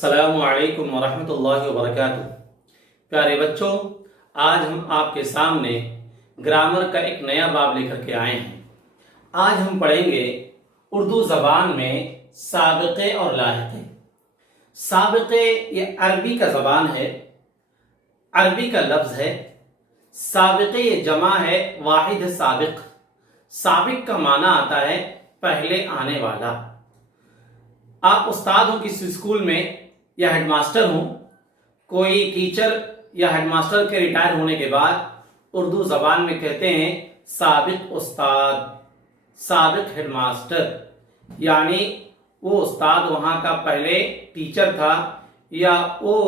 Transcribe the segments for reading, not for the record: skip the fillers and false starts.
السلام علیکم ورحمۃ اللہ وبرکاتہ۔ پیارے بچوں، آج ہم آپ کے سامنے گرامر کا ایک نیا باب لے کر کے آئے ہیں۔ آج ہم پڑھیں گے اردو زبان میں سابقے اور لاحقے۔ سابقے یہ عربی کا زبان ہے، عربی کا لفظ ہے۔ سابقے یہ جمع ہے واحد سابق۔ سابق کا معنی آتا ہے پہلے آنے والا۔ آپ استاد ہوں کسی اسکول میں یا ہیڈ ماسٹر ہوں، کوئی ٹیچر یا ہیڈ ماسٹر کے ریٹائر ہونے کے بعد اردو زبان میں کہتے ہیں سابق استاد، سابق ہیڈ ماسٹر، یعنی وہ استاد وہاں کا پہلے ٹیچر تھا یا وہ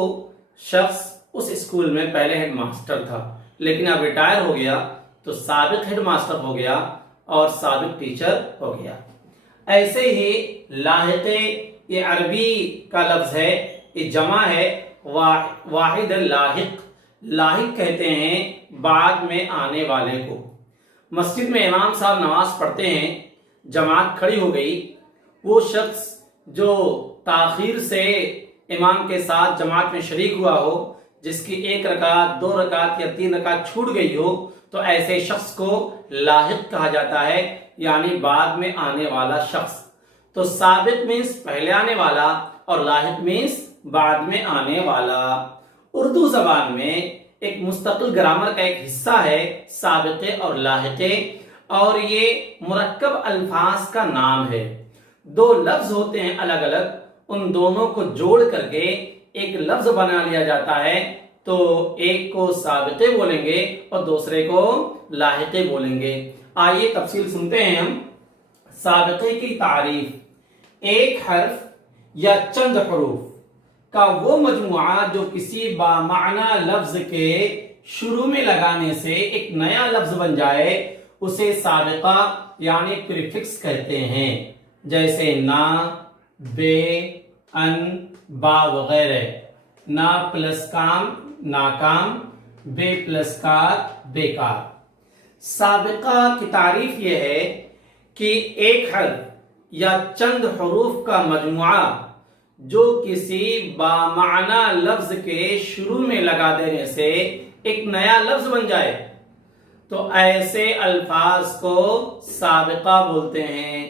شخص اس اسکول میں پہلے ہیڈ ماسٹر تھا، لیکن اب ریٹائر ہو گیا تو سابق ہیڈ ماسٹر ہو گیا اور سابق ٹیچر ہو گیا۔ ایسے ہی لاحقے یہ عربی کا لفظ ہے، یہ جمع ہے واحد لاحق۔ لاحق کہتے ہیں بعد میں آنے والے کو۔ مسجد میں امام صاحب نماز پڑھتے ہیں، جماعت کھڑی ہو گئی، وہ شخص جو تاخیر سے امام کے ساتھ جماعت میں شریک ہوا ہو، جس کی 1 رکعت 2 رکعت یا 3 رکعت چھوٹ گئی ہو، تو ایسے شخص کو لاحق کہا جاتا ہے، یعنی بعد میں آنے والا شخص۔ تو سابق مینس پہلے آنے والا اور لاحق مینس بعد میں آنے والا۔ اردو زبان میں ایک مستقل گرامر کا ایک حصہ ہے سابقے اور لاحقے، اور یہ مرکب الفاظ کا نام ہے۔ 2 لفظ ہوتے ہیں الگ الگ، ان دونوں کو جوڑ کر کے ایک لفظ بنا لیا جاتا ہے، تو ایک کو سابقے بولیں گے اور دوسرے کو لاحقے بولیں گے۔ آئیے تفصیل سنتے ہیں ہم۔ سابقے کی تعریف: ایک حرف یا چند حروف کا وہ مجموعہ جو کسی بامعنی لفظ کے شروع میں لگانے سے ایک نیا لفظ بن جائے، اسے سابقہ یعنی پریفکس کہتے ہیں، جیسے نا، بے، ان، با وغیرہ۔ نا پلس کام ناکام، بے پلس کار بیکار۔ سابقہ کی تعریف یہ ہے کہ ایک حرف یا چند حروف کا مجموعہ جو کسی بامعنی لفظ کے شروع میں لگا دینے سے ایک نیا لفظ بن جائے، تو ایسے الفاظ کو سابقہ بولتے ہیں۔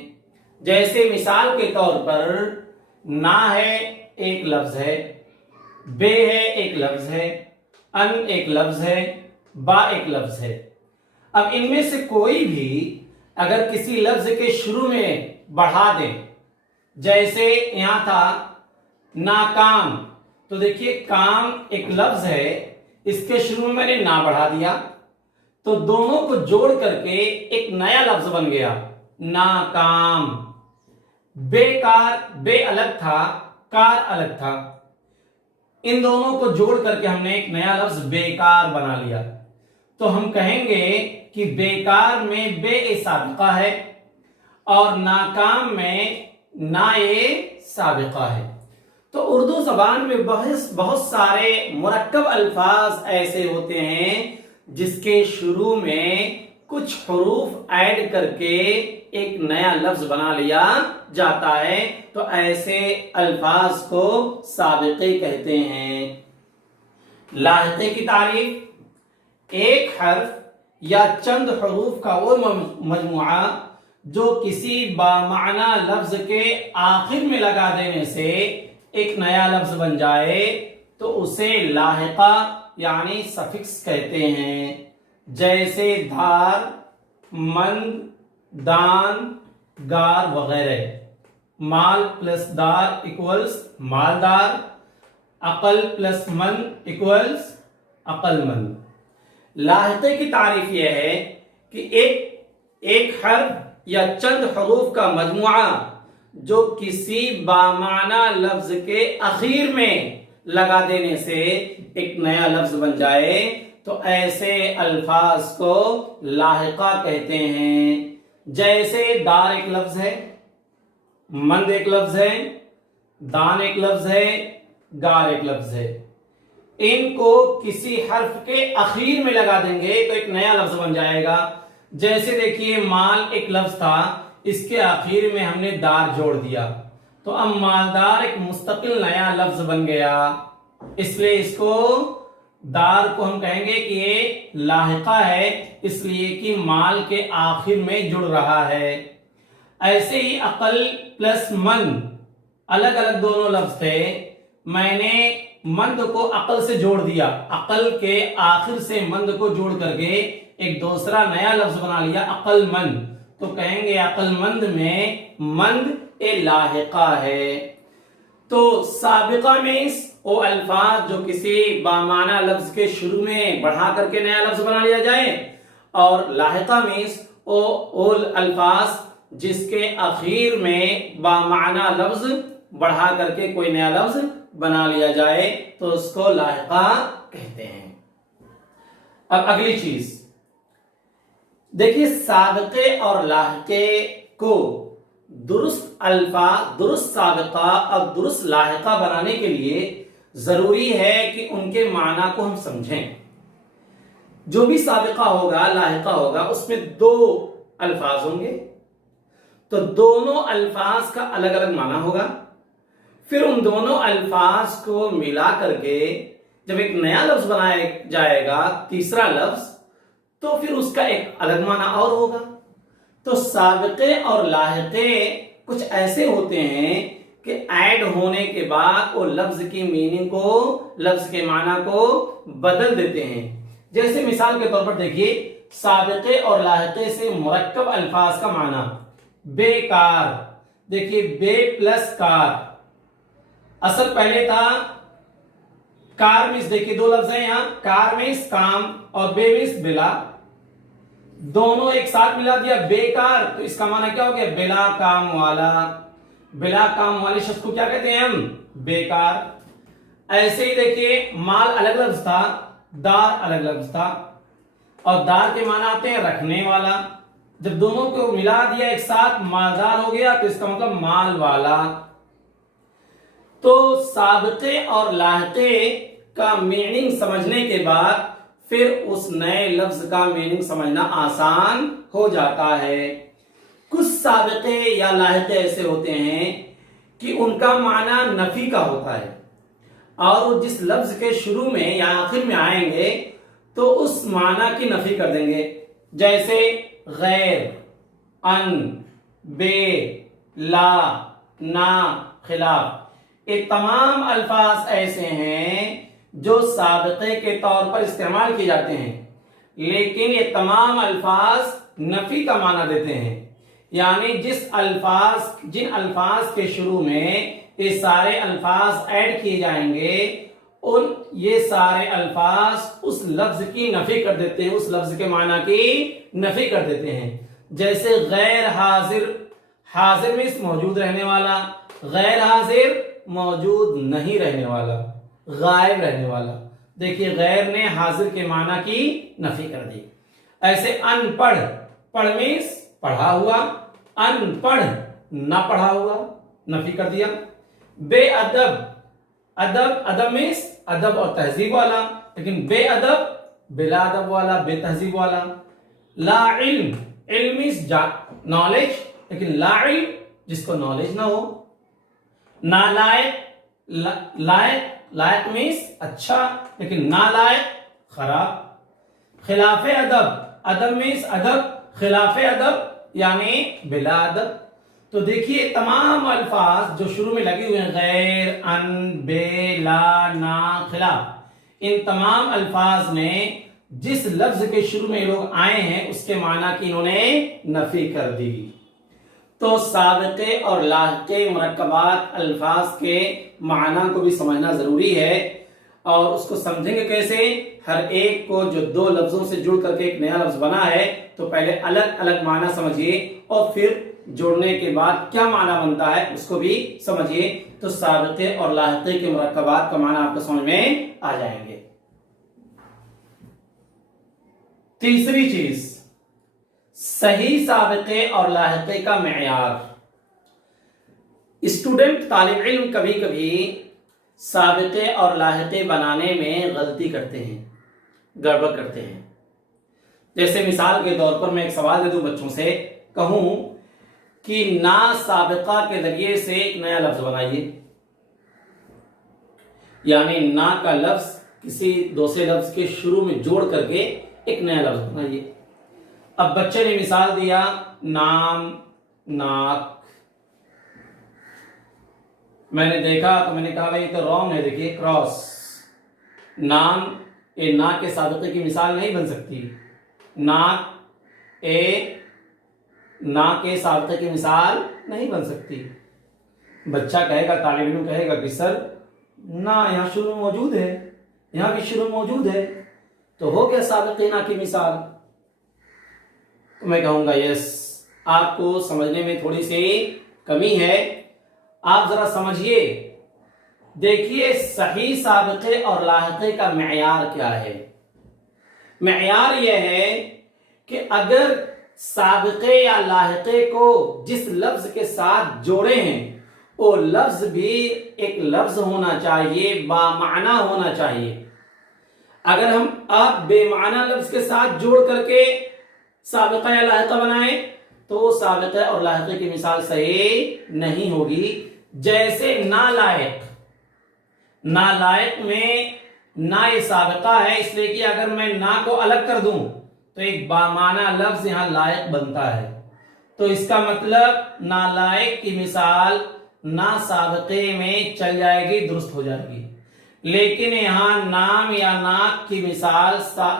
جیسے مثال کے طور پر نا ہے ایک لفظ ہے، بے ہے ایک لفظ ہے، ان ایک لفظ ہے، با ایک لفظ ہے۔ اب ان میں سے کوئی بھی اگر کسی لفظ کے شروع میں بڑھا دیں، جیسے یہاں تھا ناکام، تو دیکھیے کام ایک لفظ ہے، اس کے شروع میں نے نا بڑھا دیا، تو دونوں کو جوڑ کر کے ایک نیا لفظ بن گیا ناکام۔ بیکار، بے الگ تھا، کار الگ تھا، ان دونوں کو جوڑ کر کے ہم نے ایک نیا لفظ بیکار بنا لیا۔ تو ہم کہیں گے کہ بیکار میں بے سابقہ ہے اور ناکام میں نا سابقہ ہے۔ تو اردو زبان میں بہت سارے مرکب الفاظ ایسے ہوتے ہیں جس کے شروع میں کچھ حروف ایڈ کر کے ایک نیا لفظ بنا لیا جاتا ہے، تو ایسے الفاظ کو سابقے کہتے ہیں۔ لاحقے کی تعریف: ایک حرف یا چند حروف کا وہ مجموعہ جو کسی بامعنی لفظ کے آخر میں لگا دینے سے ایک نیا لفظ بن جائے، تو اسے لاحقہ یعنی سفکس کہتے ہیں، جیسے دھار، مند، دان، گار وغیرہ۔ مال پلس دار ایکولز مالدار، عقل پلس مند ایکولز عقل مند۔ لاحقے کی تعریف یہ ہے کہ ایک حرف یا چند حروف کا مجموعہ جو کسی بامعنی لفظ کے اخیر میں لگا دینے سے ایک نیا لفظ بن جائے، تو ایسے الفاظ کو لاحقہ کہتے ہیں۔ جیسے دار ایک لفظ ہے، مند ایک لفظ ہے، دان ایک لفظ ہے، گار ایک لفظ ہے، ان کو کسی حرف کے اخیر میں لگا دیں گے تو ایک نیا لفظ بن جائے گا۔ جیسے دیکھیے مال ایک لفظ تھا، اس کے آخر میں ہم نے دار جوڑ دیا، تو اب مالدار ایک مستقل نیا لفظ بن گیا، اس لیے اس کو دار کو ہم کہیں گے کہ یہ لاحقہ ہے، اس لیے کہ مال کے آخر میں جڑ رہا ہے۔ ایسے ہی عقل پلس مند الگ الگ دونوں لفظ تھے، میں نے مند کو عقل سے جوڑ دیا، عقل کے آخر سے مند کو جوڑ کر کے ایک دوسرا نیا لفظ بنا لیا عقل مند، تو کہیں گے عقل مند میں مند ایک لاحقہ ہے۔ تو سابقہ میں وہ الفاظ جو کسی بامعنی لفظ کے شروع میں بڑھا کر کے نیا لفظ بنا لیا جائے، اور لاحقہ میں وہ الفاظ جس کے اخیر میں بامعنی لفظ بڑھا کر کے کوئی نیا لفظ بنا لیا جائے تو اس کو لاحقہ کہتے ہیں۔ اب اگلی چیز دیکھیے، سابقے اور لاحقے کو درست الفاظ، درست سابقہ اور درست لاحقہ بنانے کے لیے ضروری ہے کہ ان کے معنی کو ہم سمجھیں۔ جو بھی سابقہ ہوگا، لاحقہ ہوگا، اس میں دو الفاظ ہوں گے، تو دونوں الفاظ کا الگ الگ معنی ہوگا، پھر ان دونوں الفاظ کو ملا کر کے جب ایک نیا لفظ بنایا جائے گا، تیسرا لفظ، تو پھر اس کا ایک الگ معنی اور ہوگا۔ تو سابقے اور لاحقے کچھ ایسے ہوتے ہیں کہ ایڈ ہونے کے بعد وہ لفظ کی میننگ کو، لفظ کے معنی کو بدل دیتے ہیں۔ جیسے مثال کے طور پر دیکھیے، سابقے اور لاحقے سے مرکب الفاظ کا معنی بیکار، دیکھیے بے پلس کار، اصل پہلے تھا کار مینس، دیکھیے دو لفظ ہیں یہاں، کار مینس کام اور بے مینس بلا، دونوں ایک ساتھ ملا دیا بیکار، تو اس کا معنی کیا ہو گیا؟ بلا کام والا، بلا کام والے شخص کو کیا کہتے ہیں ہم؟ بیکار۔ ایسے ہی دیکھیے، مال الگ لفظ تھا، دار الگ لفظ تھا، اور دار کے معنی آتے ہیں رکھنے والا، جب دونوں کو ملا دیا ایک ساتھ مالدار ہو گیا تو اس کا مطلب مال والا۔ تو سابقے اور لاحقے کا میننگ سمجھنے کے بعد پھر اس نئے لفظ کا میننگ سمجھنا آسان ہو جاتا ہے۔ کچھ سابقے یا لاحقے ایسے ہوتے ہیں کہ ان کا معنی نفی کا ہوتا ہے، اور وہ جس لفظ کے شروع میں یا آخر میں آئیں گے تو اس معنی کی نفی کر دیں گے، جیسے غیر، ان، بے، لا، نا، خلاف۔ یہ تمام الفاظ ایسے ہیں جو سابقے کے طور پر استعمال کیے جاتے ہیں، لیکن یہ تمام الفاظ نفی کا معنی دیتے ہیں، یعنی جن الفاظ کے شروع میں یہ سارے الفاظ ایڈ کیے جائیں گے، یہ سارے الفاظ اس لفظ کی نفی کر دیتے ہیں، اس لفظ کے معنی کی نفی کر دیتے ہیں۔ جیسے غیر حاضر، حاضر میں موجود رہنے والا، غیر حاضر موجود نہیں رہنے والا، غائب رہنے والا۔ دیکھیے غیر نے حاضر کے معنی کی نفی کر دی۔ ایسے ان پڑھ، پڑھ مینس پڑھا ہوا، ان پڑھ نہ پڑھا ہوا، نفی کر دیا۔ بے ادب، ادب مینس ادب اور تہذیب والا، لیکن بے ادب بلا ادب والا، بے تہذیب والا۔ لا علم، علم مینس نالج، لیکن لا علم جس کو نالج نہ ہو۔ نالائق، لائق مینس اچھا، لیکن نالائق خراب۔ خلاف ادب، ادب مینس ادب، خلاف ادب یعنی بلا ادب۔ تو دیکھیے تمام الفاظ جو شروع میں لگے ہوئے ہیں، غیر، ان، بے، لا، نا، خلاف، ان تمام الفاظ میں جس لفظ کے شروع میں لوگ آئے ہیں اس کے معنی کی انہوں نے نفی کر دی۔ تو سابقے اور لاحقے مرکبات الفاظ کے معنی کو بھی سمجھنا ضروری ہے، اور اس کو سمجھیں گے کیسے؟ ہر ایک کو جو دو لفظوں سے جڑ کر کے ایک نیا لفظ بنا ہے تو پہلے الگ الگ معنی سمجھیے، اور پھر جوڑنے کے بعد کیا معنی بنتا ہے اس کو بھی سمجھیے، تو سابقے اور لاحقے کے مرکبات کا معنی آپ کو سمجھ میں آ جائیں گے۔ تیسری چیز، صحیح سابقے اور لاحقے کا معیار۔ اسٹوڈنٹ، طالب علم کبھی کبھی سابقے اور لاحقے بنانے میں غلطی کرتے ہیں، گڑبڑ کرتے ہیں۔ جیسے مثال کے طور پر میں ایک سوال دے دوں بچوں سے، کہوں کہ نا سابقہ کے ذریعے سے ایک نیا لفظ بنائیے، یعنی نا کا لفظ کسی دوسرے لفظ کے شروع میں جوڑ کر کے ایک نیا لفظ بنائیے۔ اب بچے نے مثال دیا نام، ناک، میں نے دیکھا تو میں نے کہا بھائی تو رونگ ہے، دیکھیے کراس، نام اے نا کے سابقے کی مثال نہیں بن سکتی، ناک اے نا کے سابقے کی مثال نہیں بن سکتی۔ بچہ کہے گا، طالب علم کہے گا کہ سر نا یہاں شروع میں موجود ہے، یہاں بھی شروع میں موجود ہے، تو ہو گیا سابقے نا کی مثال۔ تو میں کہوں گا یس، آپ کو سمجھنے میں تھوڑی سی کمی ہے، آپ ذرا سمجھیے، دیکھیے صحیح سابقے اور لاحقے کا معیار کیا ہے۔ معیار یہ ہے کہ اگر سابقے یا لاحقے کو جس لفظ کے ساتھ جوڑے ہیں وہ لفظ بھی ایک لفظ ہونا چاہیے، بامعنی ہونا چاہیے۔ اگر ہم آپ بے معنی لفظ کے ساتھ جوڑ کر کے سابقہ یا لاحقہ بنائیں تو سابقہ اور لاحقے کی مثال صحیح نہیں ہوگی۔ جیسے نالائق، نالائق میں نا یہ سابقہ ہے، اس لیے کہ اگر میں نا کو الگ کر دوں تو ایک بامعنی لفظ یہاں لائق بنتا ہے، تو اس کا مطلب نالائق کی مثال نا سابقے میں چل جائے گی، درست ہو جائے گی۔ لیکن یہاں نام یا ناک کی مثال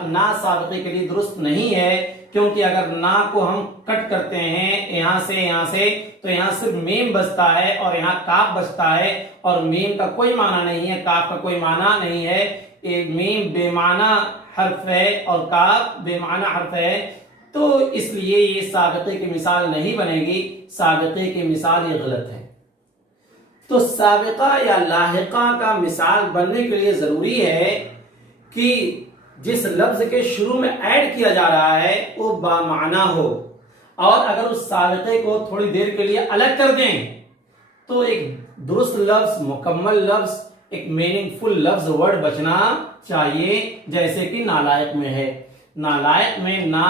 نا سابقے کے لیے درست نہیں ہے، کیونکہ اگر نا کو ہم کٹ کرتے ہیں یہاں سے تو یہاں صرف میم بچتا ہے اور یہاں کاف بچتا ہے، اور میم کا کوئی معنی نہیں ہے، کاف کا کوئی معنی نہیں ہے، ایک میم بے معنی حرف ہے اور کاف بے معنی حرف ہے، تو اس لیے یہ سابقے کی مثال نہیں بنے گی، سابقے کی مثال یہ غلط ہے۔ تو سابقہ یا لاحقہ کا مثال بننے کے لیے ضروری ہے کہ جس لفظ کے شروع میں ایڈ کیا جا رہا ہے وہ بامعنی ہو، اور اگر اس سابقے کو تھوڑی دیر کے لیے الگ کر دیں تو ایک درست لفظ، مکمل لفظ، ایک میننگ فل لفظ ورڈ بچنا چاہیے، جیسے کہ نالائق میں ہے۔ نالائق میں نا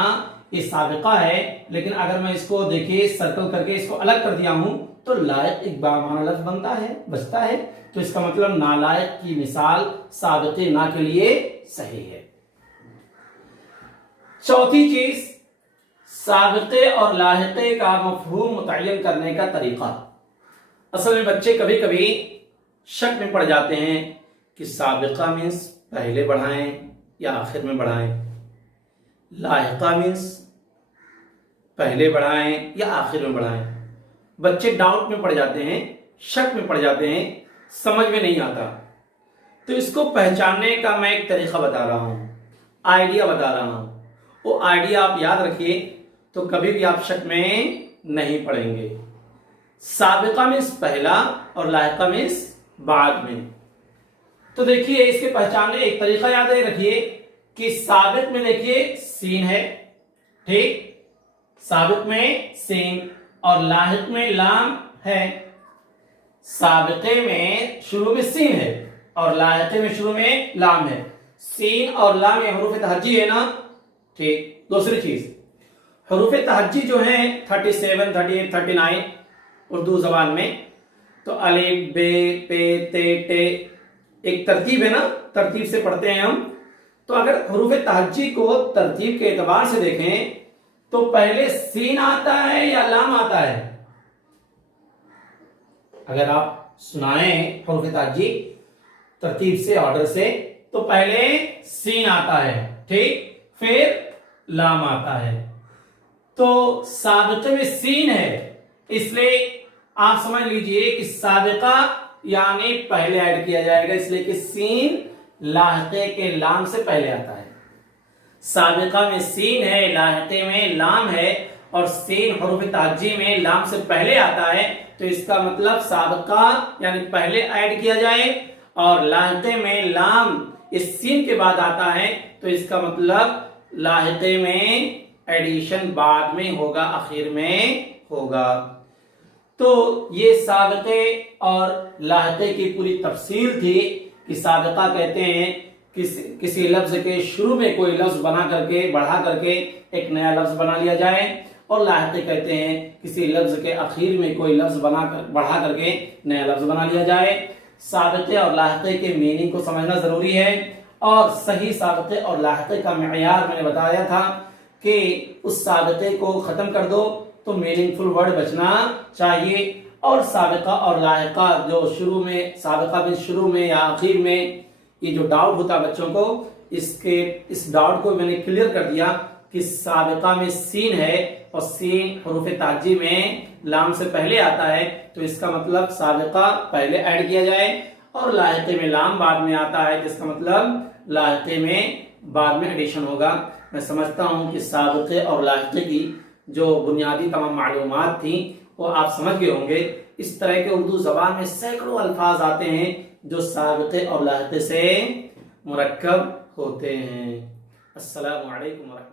یہ سابقہ ہے، لیکن اگر میں اس کو دیکھیے سرکل کر کے اس کو الگ کر دیا ہوں تو لائق ایک بامعنی لفظ بنتا ہے، بچتا ہے، تو اس کا مطلب نالائق کی مثال سابقے نا کے لیے صحیح ہے۔ چوتھی چیز، سابقے اور لاحقے کا مفہوم متعین کرنے کا طریقہ۔ اصل میں بچے کبھی کبھی شک میں پڑ جاتے ہیں کہ سابقہ مینس پہلے بڑھائیں یا آخر میں بڑھائیں، لاحقہ مینس پہلے بڑھائیں یا آخر میں بڑھائیں۔ بچے ڈاؤٹ میں پڑ جاتے ہیں، شک میں پڑ جاتے ہیں، سمجھ میں نہیں آتا۔ تو اس کو پہچاننے کا میں ایک طریقہ بتا رہا ہوں، آئیڈیا بتا رہا ہوں، وہ آئیڈیا آپ یاد رکھیے تو کبھی بھی آپ شک میں نہیں پڑیں گے۔ سابقہ مینس پہلا اور لاحقہ مینس بعد میں۔ تو دیکھیے اس کے پہچاننے ایک طریقہ یاد رکھیے کہ سابق میں دیکھیے سین ہے، ٹھیک، سابق میں سین اور لاحق میں لام ہے۔ سابقے میں شروع میں سین ہے اور لاحقے میں شروع میں لام ہے۔ سین اور لام یہ حروف تہجی ہے نا، ٹھیک۔ دوسری چیز، حروف تہجی جو ہیں 37، 38، 39 اردو زبان میں، تو الف، بے، پے، تے، ٹے، ایک ترتیب ہے نا، ترتیب سے پڑھتے ہیں ہم۔ تو اگر حروف تہجی کو ترتیب کے اعتبار سے دیکھیں تو پہلے سین آتا ہے یا لام آتا ہے؟ اگر آپ سنائیں حروف تہجی ترتیب سے، آرڈر سے، تو پہلے سین آتا ہے، ٹھیک، پھر لام آتا ہے۔ تو سابقے میں سین ہے، اس لیے آپ سمجھ لیجئے کہ سابقہ یعنی پہلے ایڈ کیا جائے گا، اس لیے کہ سین لاحقے کے لام سے پہلے آتا ہے۔ سابقہ میں سین ہے، لاحقے میں لام ہے، اور سین حروف تہجی میں لام سے پہلے آتا ہے، تو اس کا مطلب سابقہ یعنی پہلے ایڈ کیا جائے اور لاحقے میں لام اس سین کے بعد آتا ہے، تو اس کا مطلب لاحقے میں ایڈیشن بعد میں ہوگا، آخر میں ہوگا۔ تو یہ سابقے اور لاحقے کی پوری تفصیل تھی کہ سابقہ کہتے ہیں کسی لفظ کے شروع میں کوئی لفظ بنا کر کے، بڑھا کر کے ایک نیا لفظ بنا لیا جائے، اور لاحقے کہتے ہیں کسی لفظ کے اخیر میں کوئی لفظ بڑھا کر کے نیا لفظ بنا لیا جائے۔ سابقے اور لاحقے کے میننگ کو سمجھنا ضروری ہے، اور صحیح سابقے اور لاحقے کا معیار میں نے بتایا تھا کہ اس سابقے کو ختم کر دو تو میننگ فل ورڈ بچنا چاہیے، اور سابقہ اور لاحقہ جو شروع میں، سابقہ میں شروع میں یا آخر میں، یہ جو ڈاؤٹ ہوتا بچوں کو، اس ڈاؤٹ کو میں نے کلیئر کر دیا کہ سابقہ میں سین ہے اور سین حروف تعجی میں لام سے پہلے آتا ہے، تو اس کا مطلب سابقہ پہلے ایڈ کیا جائے، اور لاحقے میں لام بعد میں آتا ہے، جس کا مطلب لاحقے میں بعد میں ایڈیشن ہوگا۔ میں سمجھتا ہوں کہ سابقے اور لاحقے کی جو بنیادی تمام معلومات تھیں وہ آپ سمجھ گئے ہوں گے۔ اس طرح کے اردو زبان میں سینکڑوں الفاظ آتے ہیں جو سابقے اور لاحقے سے مرکب ہوتے ہیں۔ السلام علیکم ورحمۃ اللہ۔